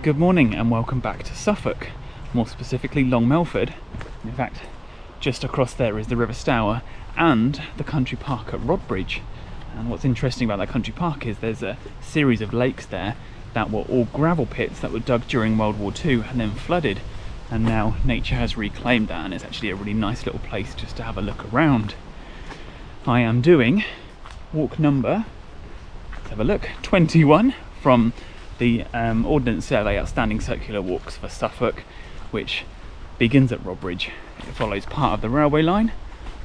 Good morning and welcome back to Suffolk, more specifically Long Melford. In fact, just across there is the River Stour and the country park at Rodbridge. And what's interesting about that country park is there's a series of lakes there that were all gravel pits that were dug during World War II and then flooded. And now nature has reclaimed that, and it's actually a really nice little place just to have a look around. I am doing walk number, let's have a look, 21 from the Ordnance Survey Outstanding Circular Walks for Suffolk, which begins at Rodbridge. It follows part of the railway line.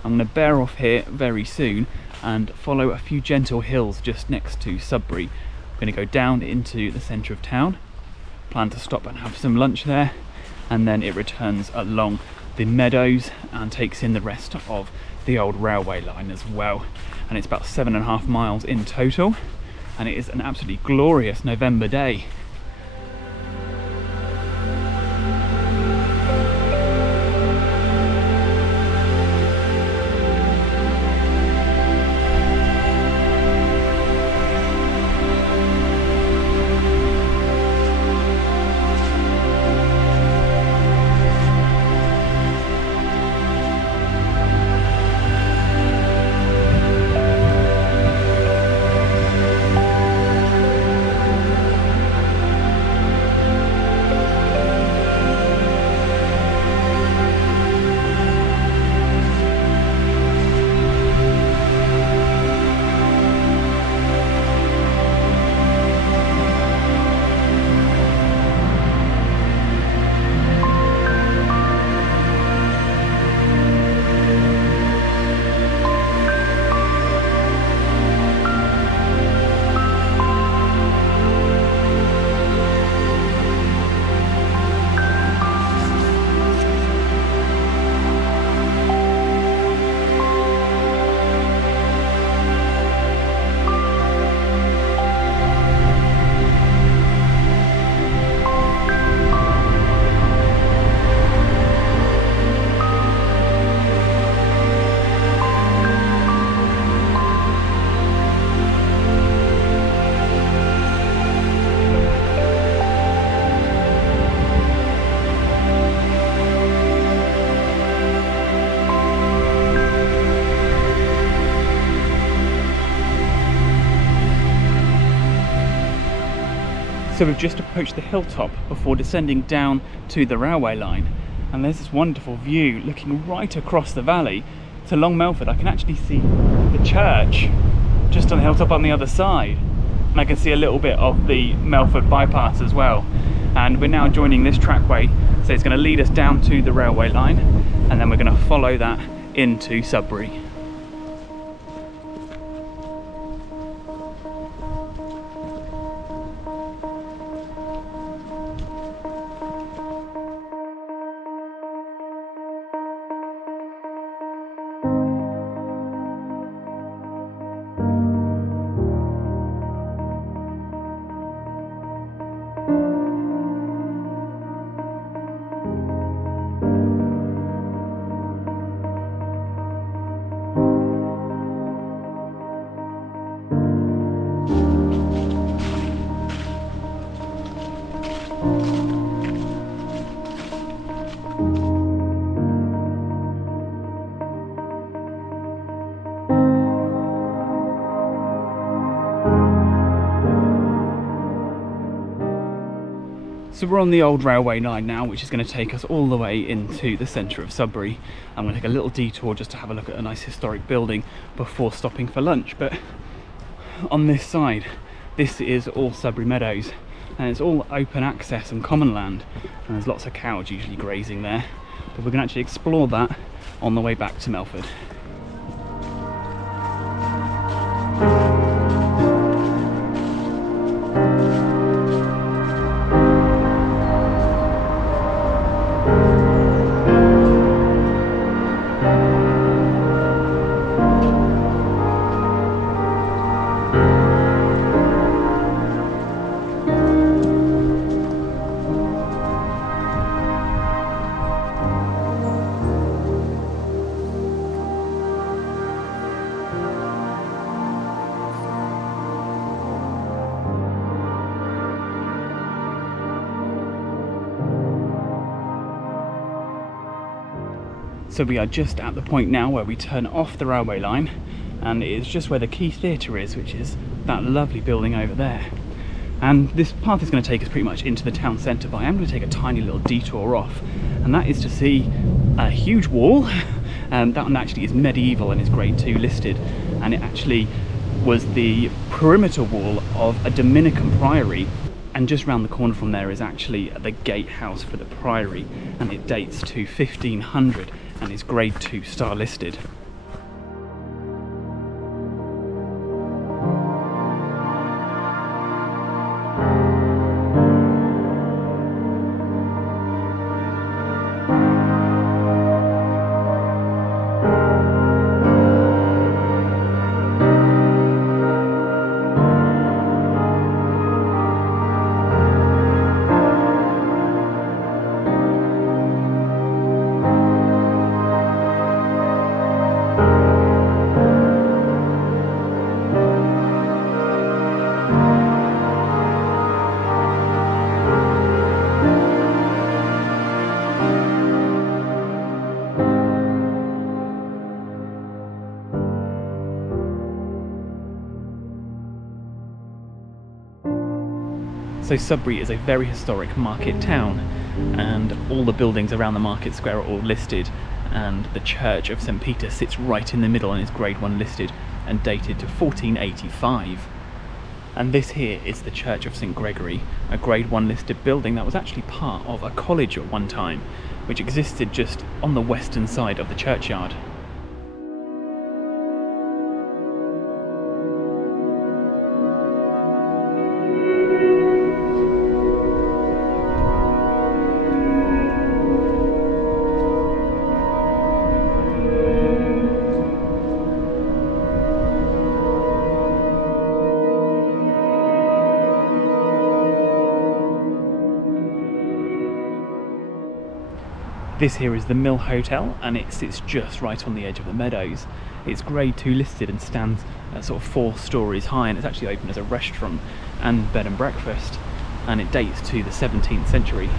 I'm going to bear off here very soon and follow a few gentle hills just next to Sudbury. I'm going to go down into the centre of town, plan to stop and have some lunch there, and then it returns along the Meadows and takes in the rest of the old railway line as well. And it's about 7.5 miles in total, and it is an absolutely glorious November day. So we've just approached the hilltop before descending down to the railway line, and there's this wonderful view looking right across the valley to Long Melford. I can actually see the church just on the hilltop on the other side, and I can see a little bit of the Melford bypass as well. And we're now joining this trackway, so it's going to lead us down to the railway line, and then we're going to follow that into Sudbury. So we're on the old railway line now, which is going to take us all the way into the centre of Sudbury. I'm going to take a little detour just to have a look at a nice historic building before stopping for lunch. But on this side, this is all Sudbury Meadows, and it's all open access and common land, and there's lots of cows usually grazing there. But we're going to actually explore that on the way back to Melford. So we are just at the point now where we turn off the railway line, and it is just where the Key Theatre is, which is that lovely building over there. And this path is going to take us pretty much into the town centre, but I am going to take a tiny little detour off, and that is to see a huge wall. That one actually is medieval and is grade 2 listed, and it actually was the perimeter wall of a Dominican priory, and just round the corner from there is actually the gatehouse for the priory, and it dates to 1500 and is grade 2 star listed. So Sudbury is a very historic market town, and all the buildings around the market square are all listed, and the church of St Peter sits right in the middle and is grade 1 listed and dated to 1485. And this here is the church of St Gregory, a grade 1 listed building that was actually part of a college at one time, which existed just on the western side of the churchyard. This here is the Mill Hotel, and it sits just right on the edge of the Meadows. It's grade 2 listed and stands sort of 4 stories high, and it's actually open as a restaurant and bed and breakfast, and it dates to the 17th century.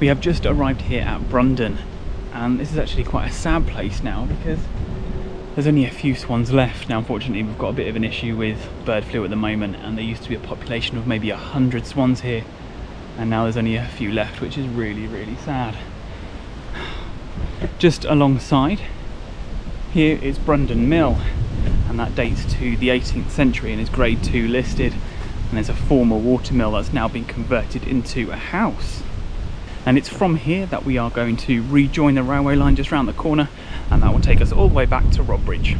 We have just arrived here at Brundon, and this is actually quite a sad place now because there's only a few swans left. Now unfortunately we've got a bit of an issue with bird flu at the moment, and there used to be a population of maybe 100 swans here, and now there's only a few left, which is really, really sad. Just alongside here is Brundon Mill, and that dates to the 18th century and is grade 2 listed, and there's a former watermill that's now been converted into a house. And it's from here that we are going to rejoin the railway line just round the corner, and that will take us all the way back to Rodbridge.